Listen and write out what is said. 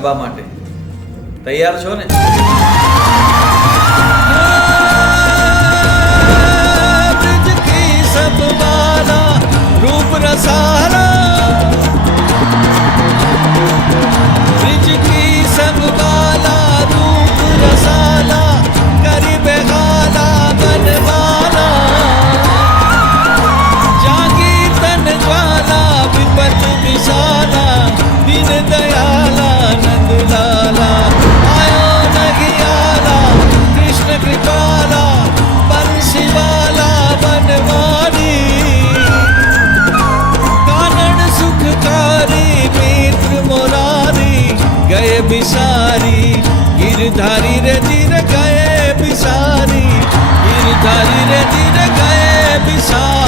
ગરબા માટે તૈયાર છો ને? ब्रज की सब बाला रूप रसाला, ब्रज की सब बाला रूप रसाला, करी बेगाला बनवाला, जागी तन ज्वाला विपत विशाला, दीन दयाला नंद लाला, आयो नगियाला कृष्ण कृपाला, बंसीवाला बनवारी, कानन सुखकारी मित्र मोरारी, गए बिसारी गिरधारी रे धीर गए बिसारी, गिरधारी रे धीर गए बिसारी।